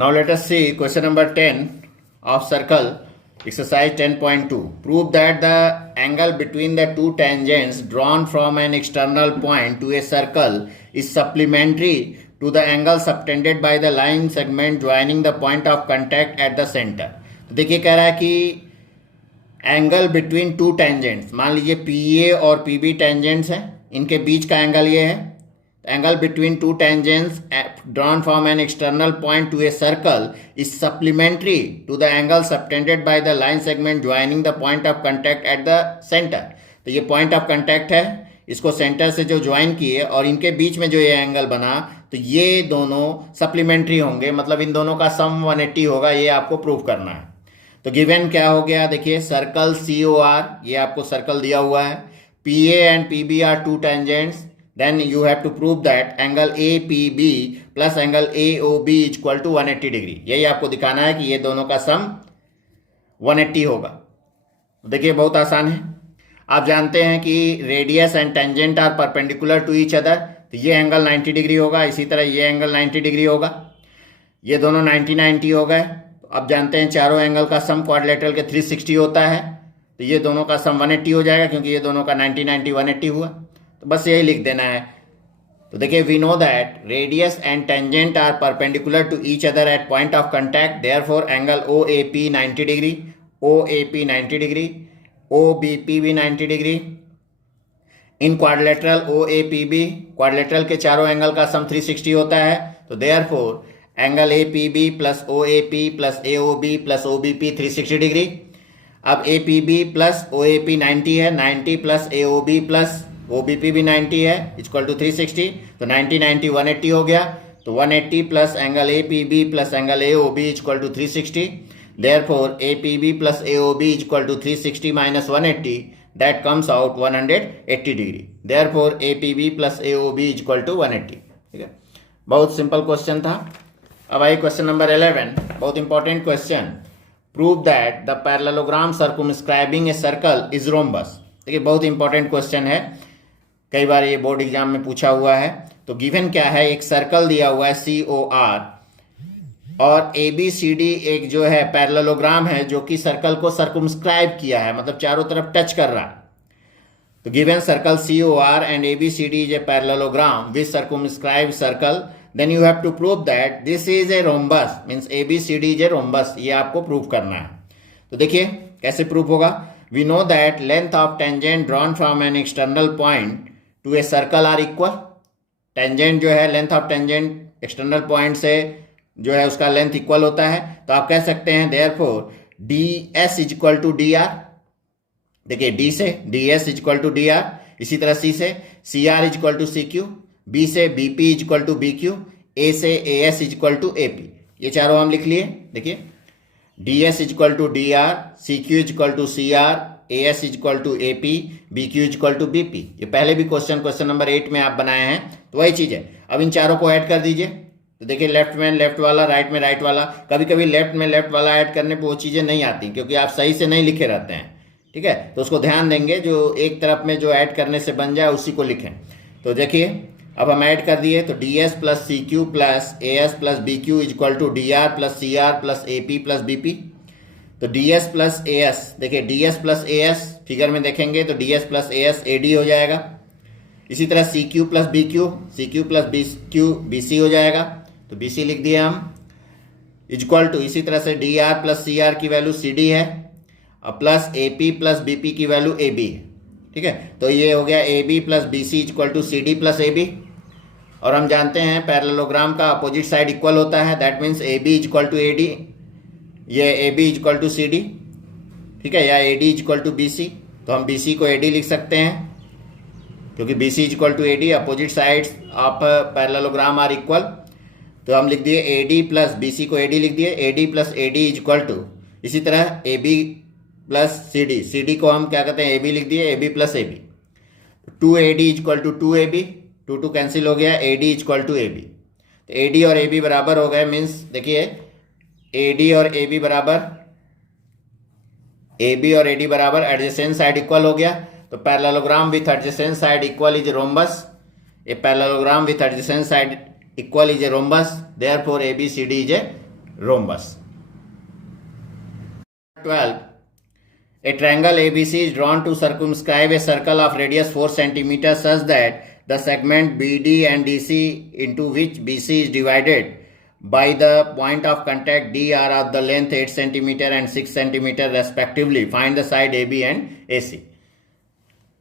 Now let us see question number 10 of circle exercise 10.2. Prove that the angle between the two tangents drawn from an external point to a circle is supplementary to the angle subtended by the line segment joining the point of contact at the center. तो देखिए कह रहा है कि angle between two tangents, मान लीजिए P A और P B tangents हैं, इनके बीच का एंगल ये है. Angle between two tangents drawn from an external point to a circle is supplementary to the angle subtended by the line segment joining the point of contact at the center. तो ये point of contact है, इसको centre से जो join किए और इनके बीच में जो ये एंगल बना, तो ये दोनों सप्लीमेंट्री होंगे, मतलब इन दोनों का सम 180 होगा. ये आपको प्रूव करना है. तो गिवन क्या हो गया, देखिए सर्कल COR, ये आपको सर्कल दिया हुआ है. PA and PB are two tangents. Then you have to prove that angle APB plus angle AOB is equal to 180 degree. यही आपको दिखाना है कि ये दोनों का सम 180 होगा. देखिए बहुत आसान है. आप जानते हैं कि radius and tangent are perpendicular to each other, तो ये एंगल 90 डिग्री होगा, इसी तरह ये एंगल 90 डिग्री होगा. ये दोनों 90 हो गए. अब जानते हैं चारों एंगल का सम क्वाड्रिलेटरल के 360 होता है, तो ये दोनों का सम 180 हो जाएगा, क्योंकि ये दोनों का 90 180 हुआ. तो बस यही लिख देना है. तो देखिए we know that radius and tangent are perpendicular to each other at point of contact, therefore angle OAP 90 degree, OAP 90 degree, OBP भी 90 degree. In quadrilateral OAPB, quadrilateral के चारों एंगल का सम 360 होता है, तो therefore angle APB plus OAP plus AOB plus OBP 360 degree. अब APB plus OAP 90 है, 90 plus AOB plus OBP भी 90 है, इक्वल टू 360. तो 90 180 हो गया. तो 180 plus angle APB plus angle AOB equal to 360. Therefore APB plus AOB equal to 360 minus 180, that comes out 180 degree. Therefore APB plus AOB equal to 180. ठीक है, बहुत simple question था. अब आइए क्वेश्चन नंबर 11, बहुत important question. Prove that the parallelogram circumscribing a circle is rhombus. देखिए बहुत important question है, कई बार ये बोर्ड एग्जाम में पूछा हुआ है. तो गिवन क्या है, एक सर्कल दिया हुआ है COR और ABCD एक जो है पैरेललोग्राम है जो कि सर्कल को सर्कमस्क्राइब किया है, मतलब चारों तरफ टच कर रहा है. तो given circle COR and ABCD is a parallelogram with circumscribe circle, then you have to prove that this is a rhombus, means ABCD is a rhombus. ये आपको प्रूव करना है. तो देखिए कैसे प्रूव होगा. We know that length of tangent drawn from an external point to a circle are equal. Tangent जो है, length of tangent external point से जो है उसका लेंथ इक्वल होता है. तो आप कह सकते हैं therefore DS is equal to DR. देखिए D से DS is equal to DR, इसी तरह C से CR is equal to CQ, B से BP is equal to BQ, A से AS is equal to AP. ये चारों हम लिख लिए. देखिए DS is equal to DR, CQ is equal to CR, AS is equal to AP, BQ is equal to BP. ये पहले भी क्वेश्चन नंबर 8 में आप बनाए हैं, तो वही चीज़ है. अब इन चारों को ऐड कर दीजिए. तो देखिए लेफ्ट में लेफ्ट वाला, राइट में राइट वाला. कभी कभी लेफ्ट में लेफ्ट वाला ऐड करने पे वो चीज़ें नहीं आती, क्योंकि आप सही से नहीं लिखे रहते हैं. ठीक है, तो उसको ध्यान देंगे, जो एक तरफ में जो ऐड करने से बन जाए उसी को लिखें. तो देखिए अब हम ऐड कर दिए. तो DS plus CQ plus AS plus BQ is equal to DR plus CR plus AP plus BP. तो DS प्लस AS, देखिए DS प्लस AS फिगर में देखेंगे तो DS प्लस AS AD हो जाएगा. इसी तरह CQ plus BQ, CQ plus BQ BC हो जाएगा. तो BC लिख दिया हम, इक्वल टू इसी तरह से DR प्लस CR की वैल्यू CD है और प्लस AP प्लस BP की वैल्यू AB है. ठीक है, तो ये हो गया AB plus BC equal to CD plus AB. और हम जानते हैं पैरेललोग्राम का अपोजिट साइड इक्वल होता है, that means AB equal to AD, ये AB इक्वल टू CD. ठीक है, या AD इक्वल टू BC. तो हम BC को AD लिख सकते हैं, क्योंकि BC equal to AD, opposite sides of parallelogram are equal. तो हम लिख दिए AD प्लस BC को AD लिख दिए. AD plus AD equal to इसी तरह AB प्लस CD, CD को हम क्या कहते हैं AB लिख दिए, AB plus AB. 2AD equal to 2AB, 2 cancel हो गया, AD इक्वल टू AB. तो AD और AB बराबर हो गए, मीन्स देखिए AD और AB बराबर एडजेसेंट साइड इक्वल हो गया. तो parallelogram with adjacent side equal is rhombus. A parallelogram with adjacent side equal is a rhombus, therefore ABCD is a rhombus. 12. A triangle ABC is drawn to circumscribe a circle of radius 4 cm such that the segment BD and DC into which BC is divided by the point of contact D are of the length 8 cm and 6 cm respectively. Find the side AB and AC.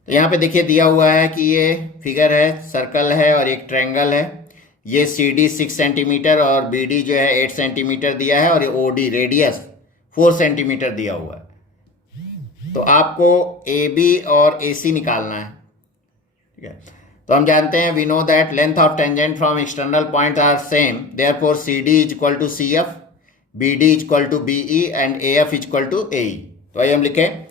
तो यहाँ पे देखिए दिया हुआ है कि ये figure है, सर्कल है और एक ट्रायंगल है. ये CD 6 सेंटीमीटर और BD जो है 8 सेंटीमीटर दिया है और ये OD रेडियस 4 सेंटीमीटर दिया हुआ है. तो आपको AB और AC निकालना है. ठीक है, तो हम जानते हैं we know that length of tangent from external point are same, therefore CD is equal to CF, BD is equal to BE and AF is equal to AE. तो आइए हम लिखें.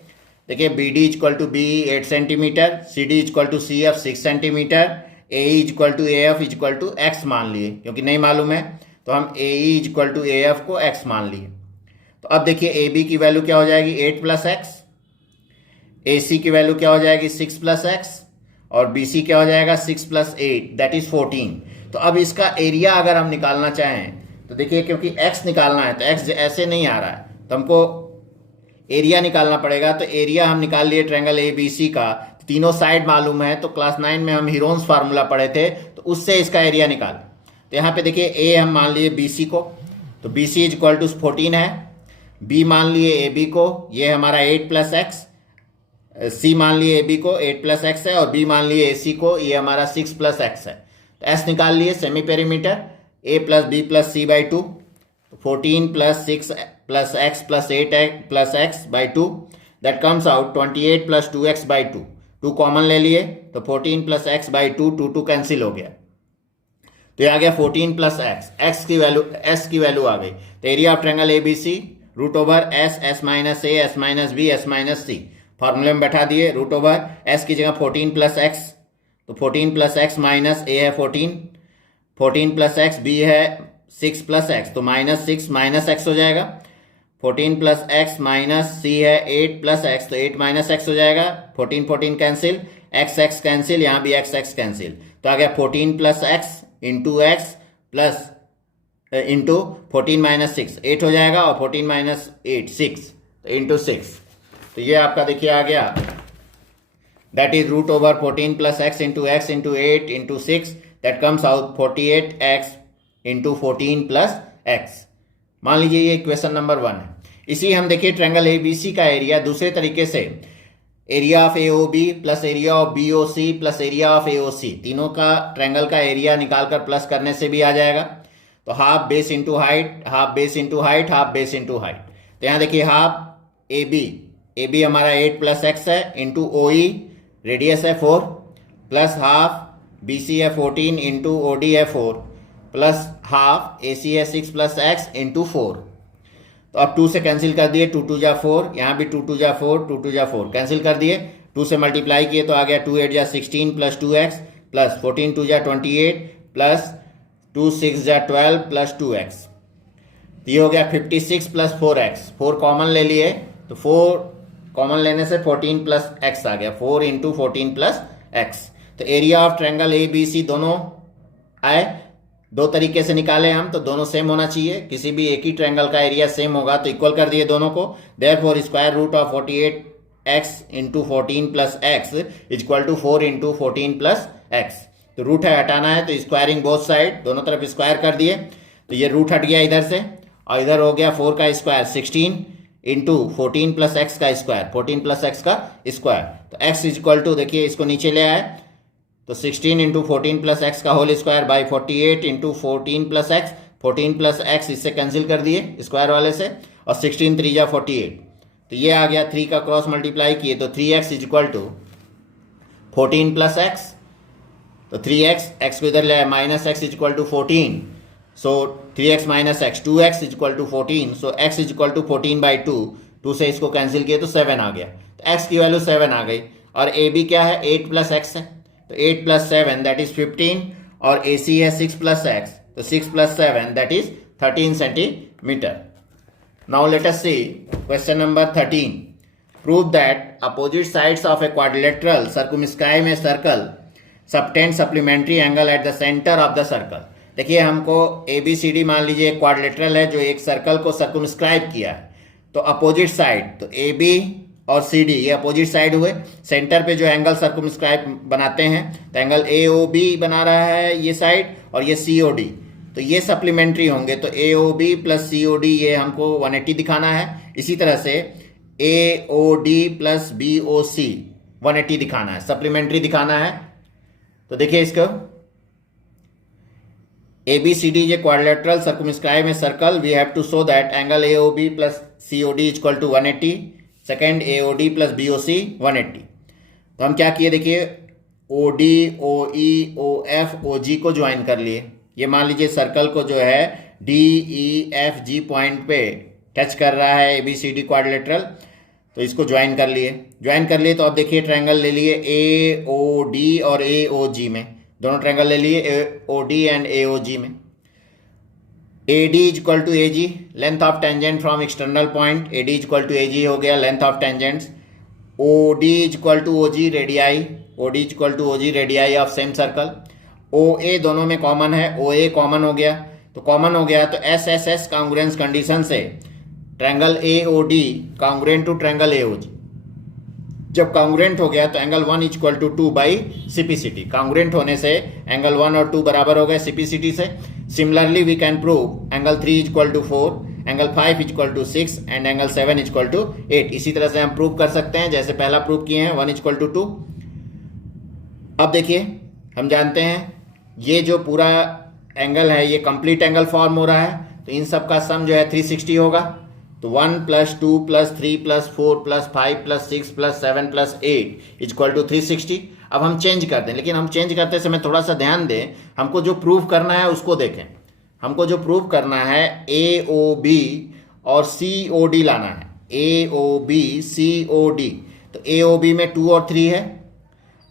देखिए BD is equal to BE 8 centimetre, CD is equal to CF 6 centimetre, AE is equal to AF is equal to X मान लिए, क्योंकि नहीं मालूम है तो हम AE is equal to AF को X मान लिए. तो अब देखिए AB की वैल्यू क्या हो जाएगी 8 प्लस X, AC की वैल्यू क्या हो जाएगी 6 प्लस X और BC क्या हो जाएगा 6 प्लस 8 दैट इज 14. तो अब इसका एरिया अगर हम निकालना चाहें तो देखिए क्योंकि X निकालना है तो X ऐसे नहीं आ रहा है तो हमको एरिया निकालना पड़ेगा. तो एरिया हम निकाल लिए ट्रायंगल ABC का. तीनों साइड मालूम है तो क्लास 9 में हम हीरोन्स फार्मूला पढ़े थे तो उससे इसका एरिया निकाल. तो यहाँ पे देखिए A हम मान लिए BC को, तो BC इज इक्वल टू 14 है. B मान लिए AB को, ये हमारा 8 प्लस X. C मान लिए AB को 8 प्लस X है और B मान लिए AC को, ये हमारा 6 प्लस X है. तो S निकाल लिए semi perimeter A plus B plus C by 2. 14 plus 6 plus X plus 8 plus X by 2 that comes out 28 plus 2X by 2. 2 common ले लिए तो 14 प्लस X बाई 2, 2 कैंसिल हो गया. तो ये आ गया 14 प्लस X. S की वैल्यू आ गई. तो area of triangle ABC root over S minus A, S minus B, S minus C फॉर्मूले में बैठा दिए. रूट ओवर S की जगह 14 प्लस X, तो 14 प्लस X माइनस A है 14 प्लस X, B है 6 प्लस X, तो माइनस 6 माइनस X हो जाएगा. 14 प्लस X माइनस C है 8 प्लस X, तो 8 माइनस X हो जाएगा. 14 कैंसिल, X कैंसिल, यहाँ भी X कैंसिल. तो आ गया 14 plus X into X plus into 14 minus 6 8 हो जाएगा और 14 माइनस 8 6, तो इंटू 6. तो ये आपका देखिए आ गया that is root over 14 plus X into 8 into 6 that comes out 48X into 14 plus X. मान लीजिए ये इक्वेशन नंबर 1 है. इसी हम देखिए ट्रायंगल ABC का एरिया दूसरे तरीके से area of AOB plus area of BOC plus area of AOC, तीनों का ट्रायंगल का एरिया निकालकर प्लस करने से भी आ जाएगा. तो half base into height, half base into height, half base into height. तो यहाँ देखिए हाफ AB हमारा 8 प्लस X है इंटू OE रेडियस है 4 प्लस हाफ BC है 14 इंटू OD है 4 प्लस हाफ AC है 6 प्लस X इंटू 4. तो अब 2 से कैंसिल कर दिए, 2 2 जा 4, यहाँ भी 2 2 जा 4, 2 2 जा 4 कैंसिल कर दिए. 2 से मल्टीप्लाई किए तो आ गया 2 8 जा 16 प्लस 2X प्लस 14 2 जा 28 प्लस 2 6 जा 12 प्लस 2X. तो ये हो गया 56 प्लस 4X. 4 कॉमन ले लिए तो 4 कॉमन लेने से 14 प्लस X आ गया, 4 इंटू 14 प्लस X. तो एरिया ऑफ ट्रायंगल ABC दोनों आए. दो तरीके से निकाले हम तो दोनों सेम होना चाहिए. किसी भी एक ही ट्रायंगल का एरिया सेम होगा तो इक्वल कर दिए दोनों को. Therefore square root of 48X into 14 plus X is equal to 4 into 14 plus X. तो रूट है हटाना है तो स्क्वायरिंग बोथ साइड, दोनों तरफ स्क्वायर कर दिए. तो ये रूट हट गया इधर से और इधर हो गया 4 का स्क्वायर 16 इंटू 14 प्लस X का स्क्वायर, 14 प्लस X का स्क्वायर. तो X इज इक्वल टू देखिए इसको नीचे ले आए तो 16 इंटू 14 प्लस X का whole square by 48 into 14 plus X, 14 plus X इससे कैंसिल कर दिए स्क्वायर वाले से और 16 3 जा 48. तो ये आ गया 3 का क्रॉस मल्टीप्लाई किए तो 3X is equal to 14 plus X. तो 3X, X को इधर ले आए minus X is equal to 14, so 3X minus X, 2X is equal to 14, so X is equal to 14 by 2. 2 से इसको कैंसिल किए तो 7 आ गया. तो X की वैल्यू 7 आ गई और AB क्या है 8 प्लस X है तो 8 प्लस 7 दैट इज 15 और AC है 6 प्लस X, तो 6 plus 7 that is 13 centimetre. Now let us see question number 13. Prove that opposite sides of a quadrilateral circumscribe a circle subtend supplementary angle at the centre of the circle. देखिए हमको ए B C D मान लीजिए एक quadrilateral है जो एक circle को circumscribe किया है, तो अपोजिट साइड, तो ए बी और सी डी ये अपोजिट साइड हुए। सेंटर पे जो एंगल सर्कमस्क्राइब बनाते हैं, तो एंगल ए ओ बी बना रहा है ये साइड, और ये सी ओ डी, तो ये सप्लीमेंट्री होंगे। तो A O B plus C O D ये हमको 180 दिखाना है। इसी तरह से A O D plus B O C 180 दिखाना है, सप्लीमेंट्री दिखाना है। तो देखिए इसको ए बी सी डी ये क्वाड्रिलेटरल सर्कमस्क्राइब में circle, we have to show that angle A O B plus C O D equal to 180, second A O D plus B O C 180। तो हम क्या किए देखिए, ओ डी ओ ई O F O जी को join कर लिए। ये मान लीजिए सर्कल को जो है D E F G point पे टच कर रहा है A B C D quadrilateral, तो इसको ज्वाइन कर लिए। तो अब देखिए ट्रायंगल ले लिए ए ओ डी और ए ओ जी में, दोनों ट्रायंगल ले लिए ए O D and A O G में। A D is equal to A G, length of tangent from external point, A D is equal to A G हो गया length of tangents. O D is equal to O G radii, O D is equal to O G radii of same circle. O A दोनों में common है, ओ ए common हो गया, तो common हो गया तो S S S congruence condition से triangle A O D congruent to triangle A O G. जब कॉन्ग्रुएंट हो गया तो angle 1 equal to 2 by CPCT, congruent होने से एंगल 1 और 2 बराबर हो गए सिपिसिटी से। Similarly we can prove angle 3 equal to 4, angle 5 equal to 6 and angle 7 equal to 8। इसी तरह से हम प्रूव कर सकते हैं जैसे पहला प्रूव किए हैं 1 इक्वल टू 2। अब देखिए हम जानते हैं ये जो पूरा एंगल है ये कंप्लीट एंगल फॉर्म हो रहा है, तो इन सब का सम जो है 360 होगा। तो 1 plus 2 plus 3 plus 4 plus 5 plus 6 plus 7 plus 8 equal to 360। अब हम चेंज कर दें, लेकिन हम चेंज करते समय थोड़ा सा ध्यान दें, हमको जो प्रूव करना है उसको देखें। हमको जो प्रूव करना है ए ओ बी और सी ओ डी लाना है, ए O B C O D. तो ए ओ बी में 2 और 3 है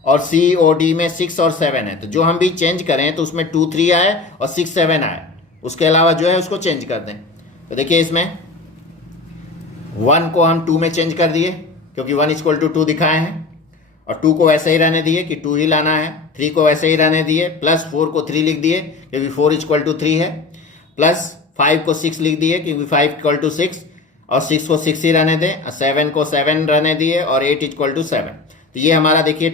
और सी ओ डी में 6 और 7 है, तो जो हम भी चेंज करें तो उसमें 2 3 आए और 6 7 आए, उसके अलावा जो है उसको चेंज कर दें। तो देखिए इसमें 1 को हम 2 में चेंज कर दिए क्योंकि 1 इक्वल टू 2 दिखाए हैं, और 2 को वैसे ही रहने दिए कि 2 ही लाना है। 3 को वैसे ही रहने दिए, प्लस 4 को 3 लिख दिए क्योंकि 4 इक्वल टू 3 है, प्लस 5 को 6 लिख दिए क्योंकि 5 इक्वल टू 6, और 6 को 6 ही रहने दें, 7 को 7 रहने दिए, और 8 इक्वल टू 7। तो ये हमारा देखिए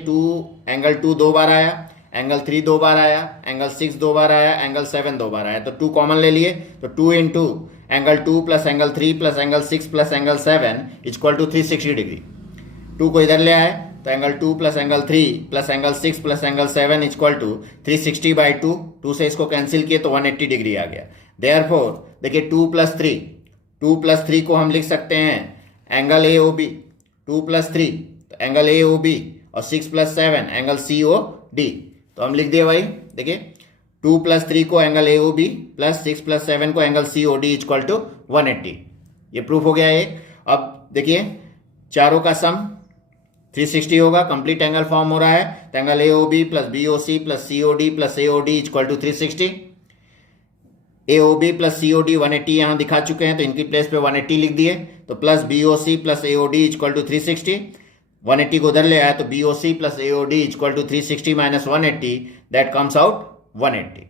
एंगल 2 2 बार आया, एंगल 3 2 बार आया, एंगल 6 2 बार आया, एंगल 7 2 बार आया। तो 2 कॉमन ले लिए, तो 2 into angle 2 plus angle 3 plus angle 6 plus angle 7 equal to 360 degree. 2 को इधर ले आए तो angle 2 plus angle 3 plus angle 6 plus angle 7 equal to 360 by 2। 2 से इसको कैंसिल किए तो 180 डिग्री आ गया। देयरफॉर देखिए 2 प्लस 3 को हम लिख सकते हैं angle A O B, 2 plus 3 तो एंगल ए ओ बी, और 6 plus 7 angle C O D. तो हम लिख दिए भाई, देखिए 2 प्लस 3 को angle A O B plus 6 plus 7 को angle C O D equal to 180। ये प्रूफ हो गया एक। अब देखिए चारों का सम 360 होगा, कंप्लीट एंगल फॉर्म हो रहा है, तो angle A O B plus B O C plus C O D plus A O D equal to 360। A O B plus C O D 180 यहाँ दिखा चुके हैं, तो इनकी प्लेस पे 180 लिख दिए, तो plus B O C plus A O D equal to 360। 180 को उधर ले आया तो B O C plus A O D equal to 360 minus 180, that comes out 180।